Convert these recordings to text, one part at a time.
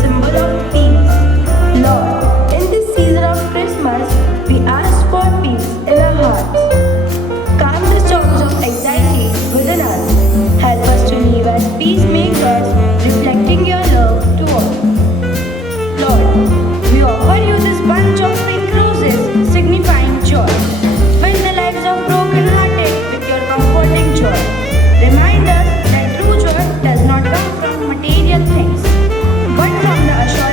symbol of peace. Lord, in this season of Christmas, we ask for peace in our hearts. Calm the storms of anxiety within us. Help us to live as peacemakers, reflecting your love to all. Lord, we offer you this bunch of pink roses, signifying joy. Fill the lives of broken-hearted with your comforting joy. Remind us that true joy does not come from material things, but from the assurance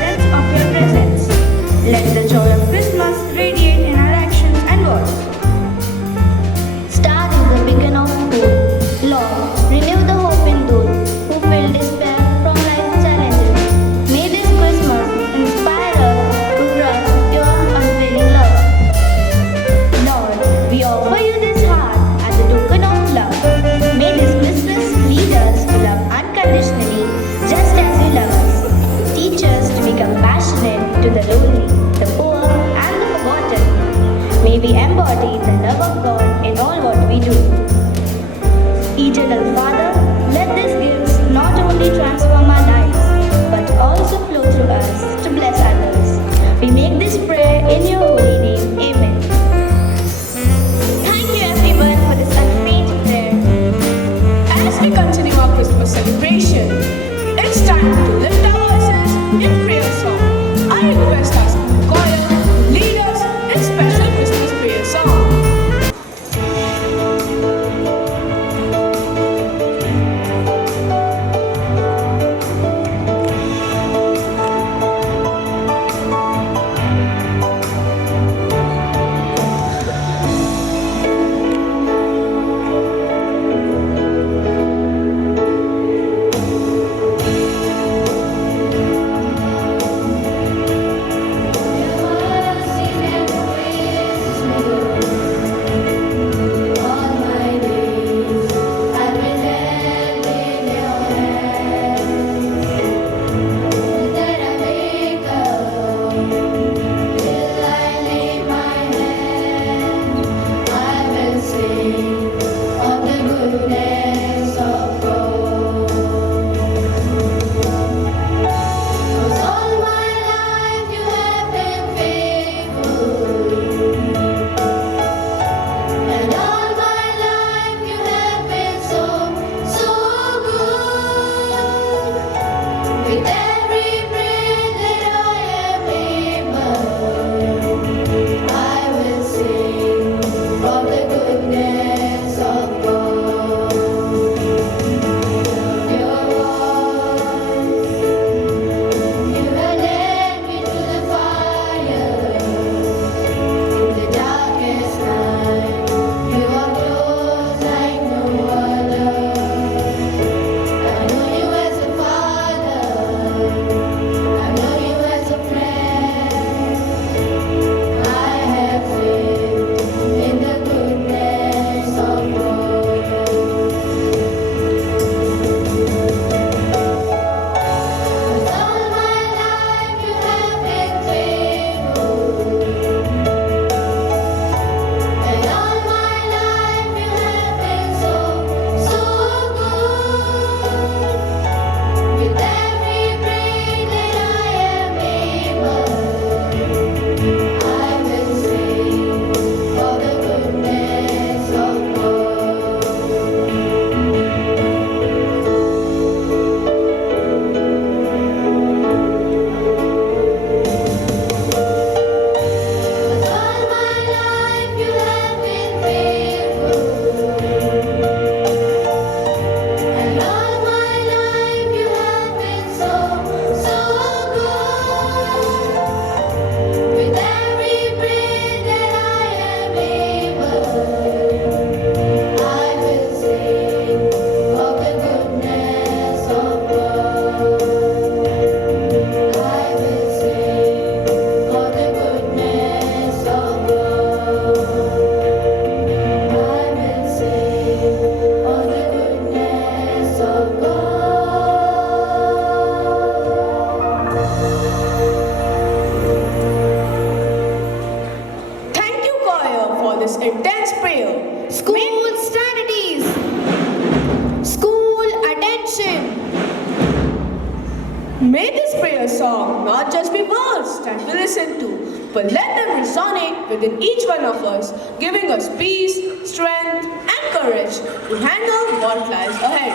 These prayer songs not just be words that we listen to, but let them resonate within each one of us, giving us peace, strength, and courage to handle what lies ahead.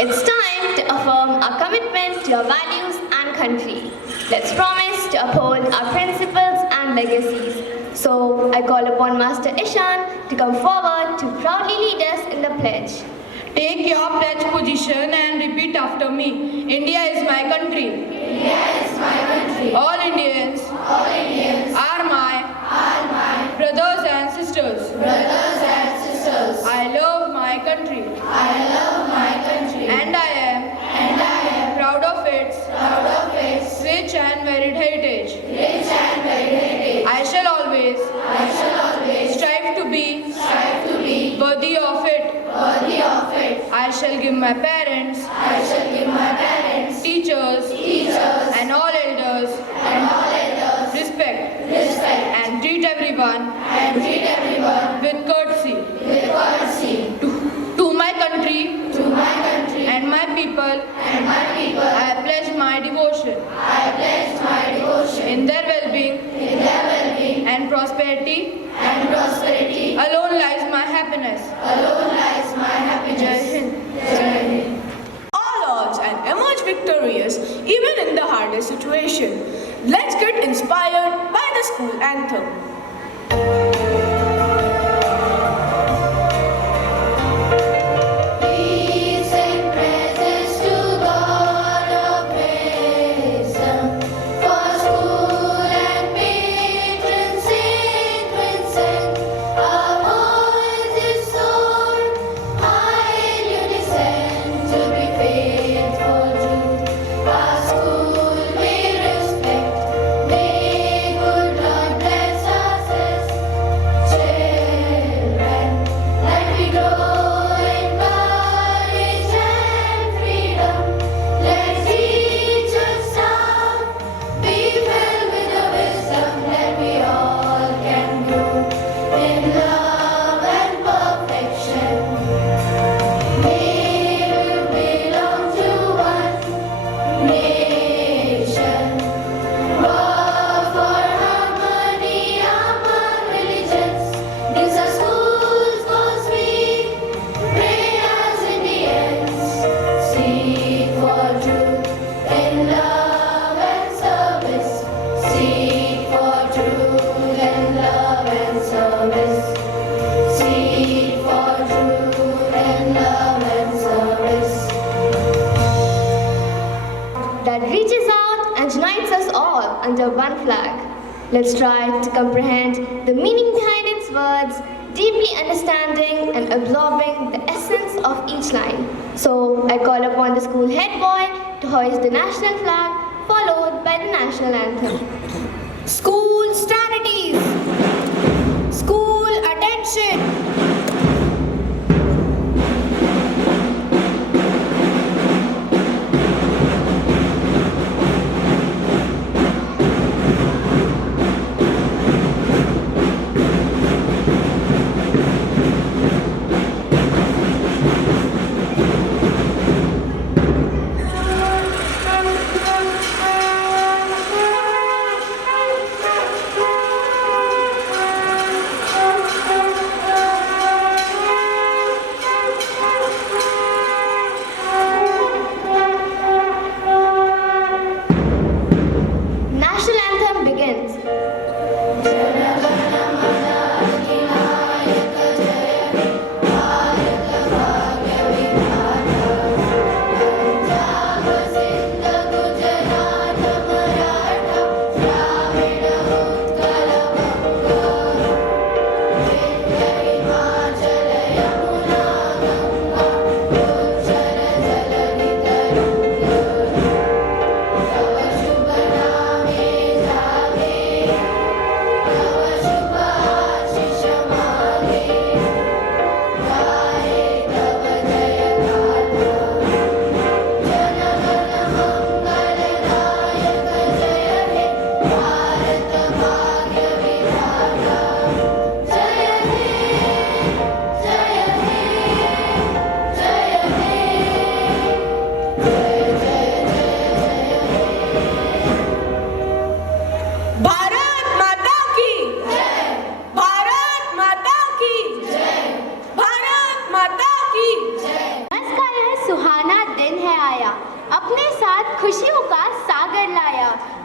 It's time to affirm our commitment to our values and country. Let's promise to uphold our principles and legacies. So, I call upon Master Ishan to come forward to proudly lead us in the pledge. Take your pledge position and repeat after me. India is my country. India is my country. All Indians are my brothers and sisters. I love my country. And I am proud of its rich and varied heritage. I shall always strive to be worthy of it. I shall give my parents, teachers, and all elders respect and treat everyone with courtesy. To my country and my people, I pledge my devotion in their well-being and prosperity. Alone lies my happiness. Jai Hind. All odds and emerge victorious even in the hardest situation. Let's get inspired by the school anthem. That reaches out and unites us all under one flag. Let's try to comprehend the meaning behind its words, deeply understanding and absorbing the essence of each line. So, I call upon the school head boy to hoist the national flag, followed by the national anthem. School strategies. School attention.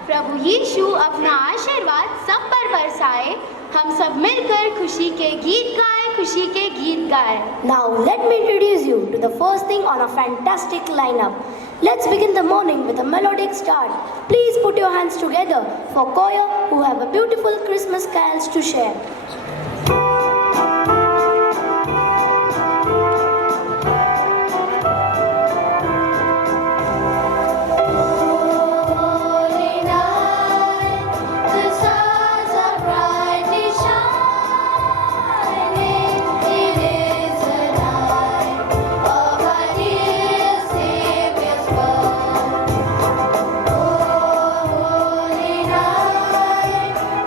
प्रभु यीशु अपना आशीर्वाद सब पर बरसाए। हम सब मिलकर खुशी के गीत गाएं, खुशी के गीत गाएं। Now let me introduce you to the first thing on a fantastic lineup. Let's begin the morning with a melodic start. Please put your hands together for choir who have a beautiful Christmas carols to share.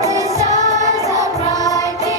The stars are bright.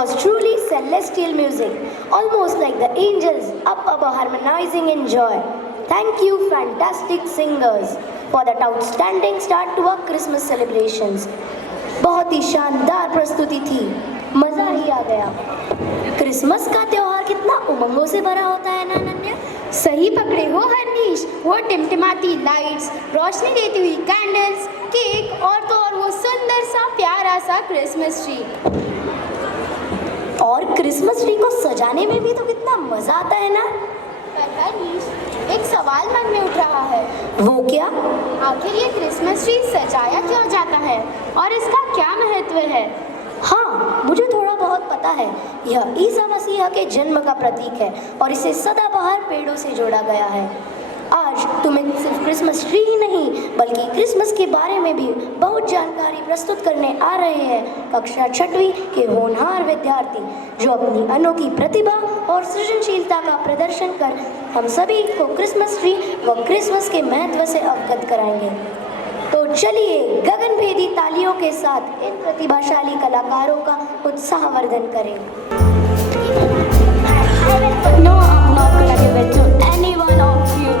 was truly celestial music, almost like the angels up above harmonizing in joy. Thank you, fantastic singers, for that outstanding start to our Christmas celebrations. बहुत ही शानदार प्रस्तुति थी, मजा ही आ गया। Christmas का त्योहार कितना उमंगों से भरा होता है ना अनन्या? सही पकड़े हो हरनीश, वो टिमटिमाती लाइट्स, रोशनी देती हुई कैंडल्स, केक और तो और वो सुंदर सा प्यारा सा क्रिसमस ट्री। और क्रिसमस ट्री को सजाने में भी तो कितना मजा आता है ना? पर हरनीश, एक सवाल मन में उठ रहा है। वो क्या? आखिर ये क्रिसमस ट्री सजाया क्यों जाता है और इसका क्या महत्व है? हाँ, मुझे थोड़ा बहुत पता है। यह ईसा मसीह के जन्म का प्रतीक है और इसे सदाबहार पेड़ों से जोड़ा गया है। आज तुम्हें सिर्फ क्रिसमस ट्री ही नहीं बल्कि क्रिसमस के बारे में भी बहुत जानकारी प्रस्तुत करने आ रहे हैं कक्षा 6वीं के होनहार विद्यार्थी, जो अपनी अनोखी प्रतिभा और सृजनशीलता का प्रदर्शन कर हम सभी को क्रिसमस ट्री व क्रिसमस के महत्व से अवगत कराएंगे। तो चलिए गगनभेदी तालियों के साथ इन प्रतिभाशाली कलाकारों का उत्साहवर्धन करें। No, I'm not gonna give it to any one of you.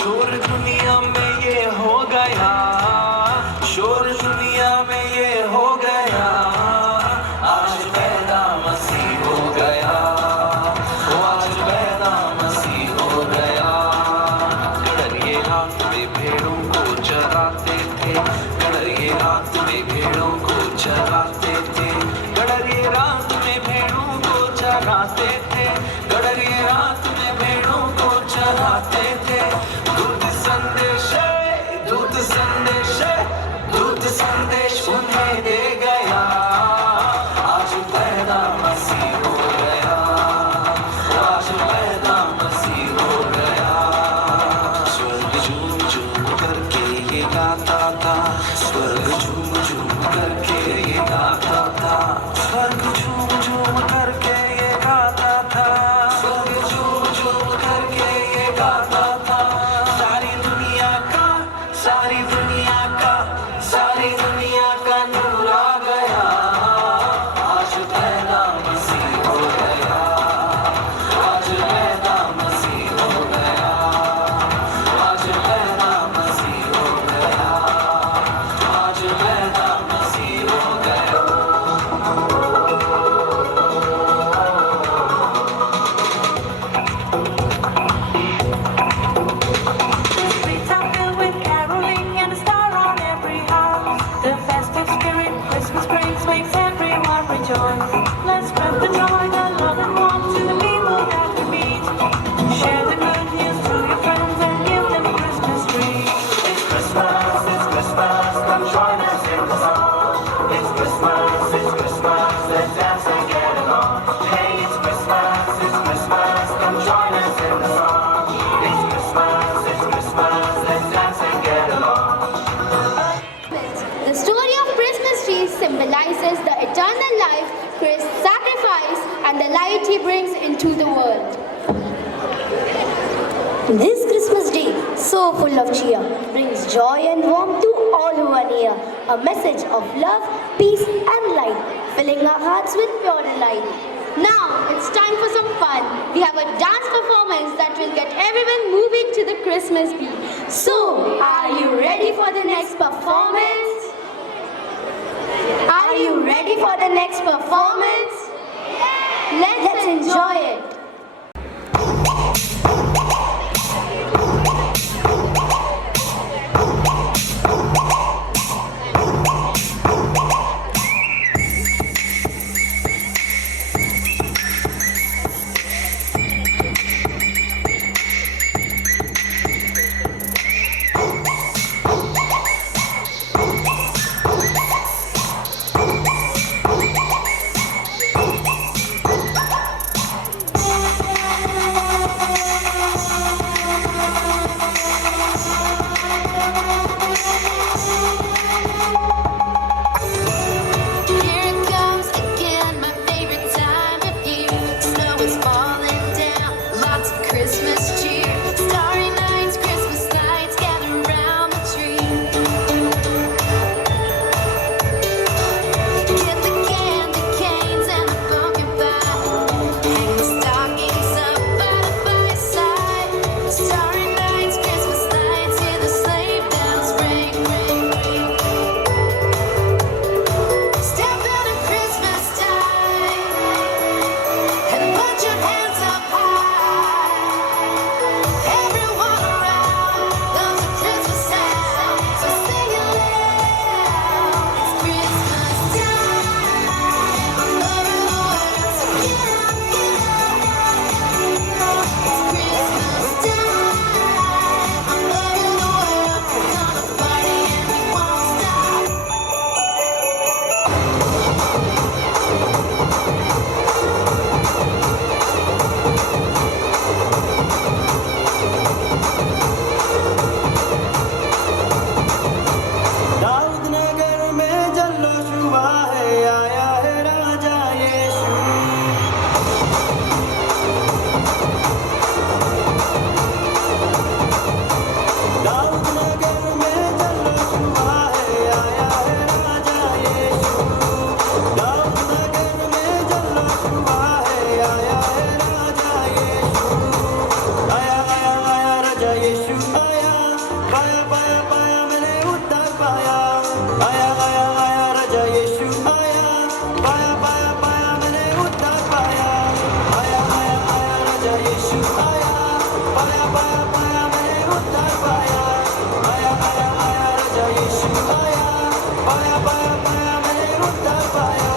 शोर दुनिया में ये हो गया, शोर दुनिया में ये हो गया, आज पैदा मसीह हो गया, आज पैदा मसीह हो गया। गड़रिए रात में भेड़ों को चराते थे, गड़रिए रात में भेड़ों को चराते थे, गड़रिए रात में भेड़ों को चराते थे, गड़रिए रात में भेड़ों को चराते थे। दूत संदेश, दूत संदेश, दूत संदेश उन्हें दे गया, आज पैदा मसीह हो गया, आज पैदा मसीह हो गया। स्वर्ग झूम झूम करके ये गाता था, स्वर्ग झूम झूम करके ये गाता था, स्वर्ग झूम झूम करके ये गाता था, स्वर्ग झूम झूम करके ये गाता था। सारी दुनिया का, सारी दुनिया का, सारी दुनिया का नूर आ गया, आज पैदा मसीह हो गया, आज पैदा मसीह हो गया, आज पैदा मसीह हो गया, आज पैदा मसीह हो गया। Streets are filled with caroling and a star on every house. The festive spirit Christmas brings makes everyone rejoice. Let's spread the joy, the love and warmth to the people that we meet. Share the good news to your friends and give them a Christmas tree. It's Christmas, come join us in the song. It's Christmas, let's dance and get along. Hey, it's Christmas, come join us in the song. It's Christmas, let's dance and get along. The story of Christmas tree symbolizes the eternal life, Christ's sacrifice, and the light he brings into the world. This Christmas day, so full of cheer, brings joy and warmth to all who are near. A message of love, peace and light, filling our hearts with pure delight. Now it's time for some fun. We have a dance performance that will get everyone moving to the Christmas beat. So, are you ready for the next performance? Are you ready for the next performance? Let's enjoy it. पाया पाया पाया मैंने उद्धार पाया, आया आया आया राजा यीशु आया, पाया पाया पाया मैंने उद्धार पाया, आया आया आया राजा यीशु आया, पाया पाया पाया मैंने उद्धार पाया, आया आया आया राजा यीशु आया, पाया पाया पाया मैंने उद्धार पाया।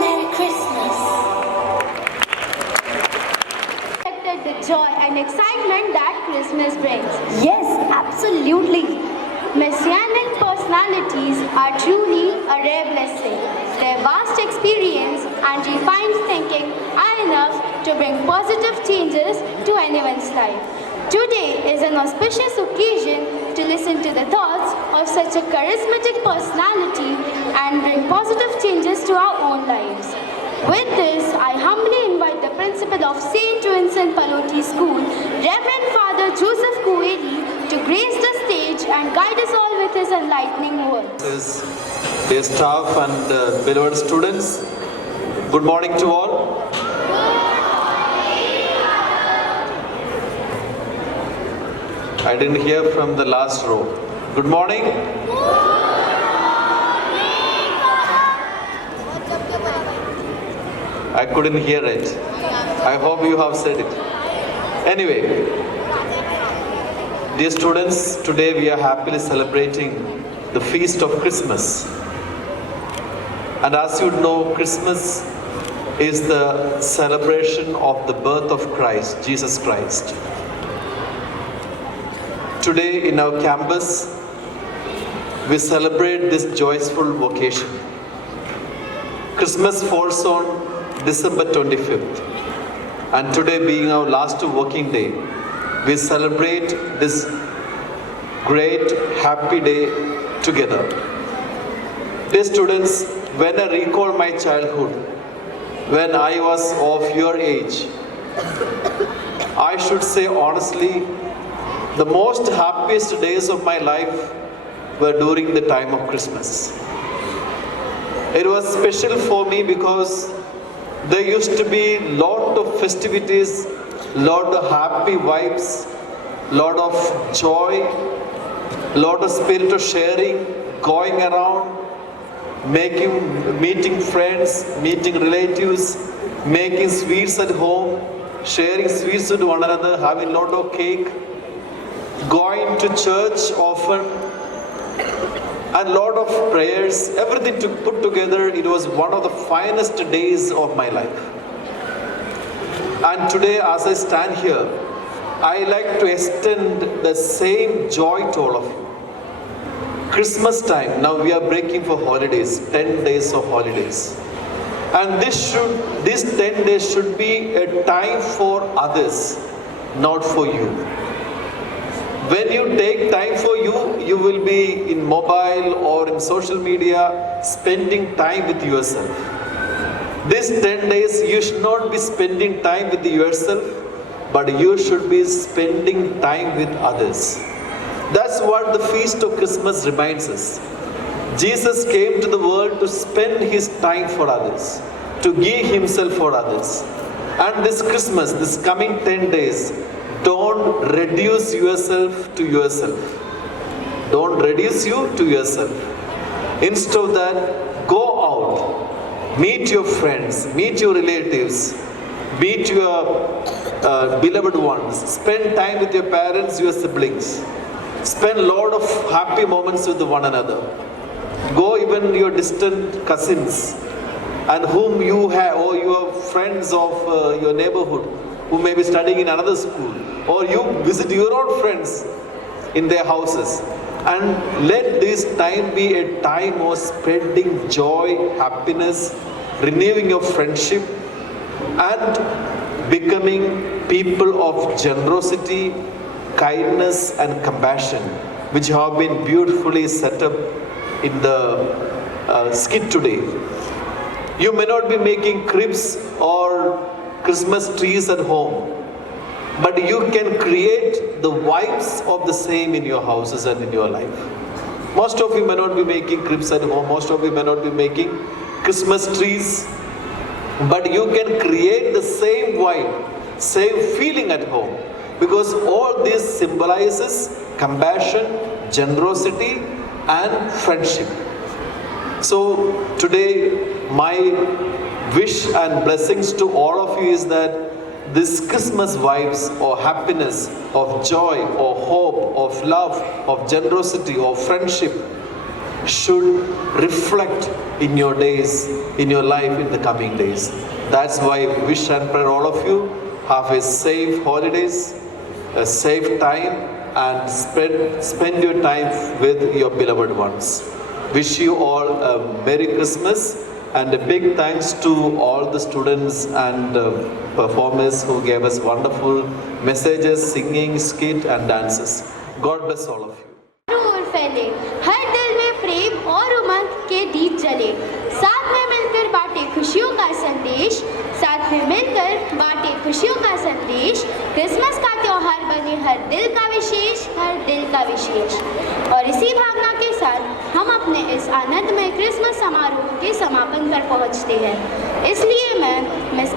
Merry Christmas. The joy and excitement that Christmas brings. Yes, absolutely. Messianic personalities are truly a rare blessing. Their vast experience and refined thinking are enough to bring positive changes to anyone's life. Today is an auspicious occasion to listen to the thoughts of such a charismatic personality and bring positive changes to our own lives. With this, I humbly invite the principal of St. Vincent Pallotti School, Reverend Father Joseph Kueli, to grace the stage and guide us all with his enlightening words. Dear staff and beloved students, good morning to all. I didn't hear from the last row. Good morning. I couldn't hear it. I hope you have said it. Anyway, dear students, today we are happily celebrating the feast of Christmas. And as you know, Christmas is the celebration of the birth of Christ, Jesus Christ. Today in our campus, we celebrate this joyful occasion. Christmas falls on December 25th. And today being our last working day, we celebrate this great happy day together. Dear students, when I recall my childhood, when I was of your age, I should say honestly, the most happiest days of my life were during the time of Christmas. It was special for me because there used to be lot of festivities, lot of happy vibes, lot of joy, lot of spirit of sharing, going around, meeting friends, meeting relatives, making sweets at home, sharing sweets with one another, having lot of cake, going to church often, and lot of prayers, everything to put together. It was one of the finest days of my life. And today, as I stand here, I like to extend the same joy to all of you. Christmas time, now we are breaking for holidays, 10 days of holidays. And these 10 days should be a time for others, not for you. When you take time for you, you will be in mobile or in social media, spending time with yourself. These 10 days, you should not be spending time with yourself, but you should be spending time with others. That's what the Feast of Christmas reminds us. Jesus came to the world to spend his time for others, to give himself for others. And this Christmas, this coming 10 days, don't reduce yourself to yourself. Don't reduce you to yourself. Instead of that, go out, meet your friends, meet your relatives, meet your beloved ones, spend time with your parents, your siblings, spend a lot of happy moments with one another. Go even your distant cousins and whom you have, or your friends of your neighborhood who may be studying in another school, or you visit your own friends in their houses, and let this time be a time of spreading joy, happiness, renewing your friendship, and becoming people of generosity, kindness and compassion, which have been beautifully set up in the skit today. You may not be making cribs or Christmas trees at home, but you can create the vibes of the same in your houses and in your life. Most of you may not be making cribs at home, most of you may not be making Christmas trees, but you can create the same vibe, same feeling at home, because all this symbolizes compassion, generosity and friendship. So today my wish and blessings to all of you is that this Christmas vibes or happiness, of joy, or hope, of love, of generosity, or friendship should reflect in your days, in your life in the coming days. That's why I wish and pray all of you have a safe holidays, a safe time, and spend your time with your beloved ones. Wish you all a Merry Christmas, and a big thanks to all the students and performers who gave us wonderful messages, singing, skit and dances. God bless all of you. और फैले, हर दिल में प्रेम और उमंग के दीप जले, साथ में मिलकर बांटे खुशियों का संदेश, साथ में मिलकर बांटे खुशियों का संदेश, क्रिसमस का त्योहार बने हर दिल का विशेष, हर दिल का विशेष। और इसी भावना के साथ हम अपने इस आनंदमय क्रिसमस समारोह के समापन पर पहुंचते हैं। इसलिए मैं miss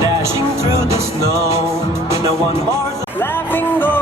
Dashing through the snow, no one more laughing.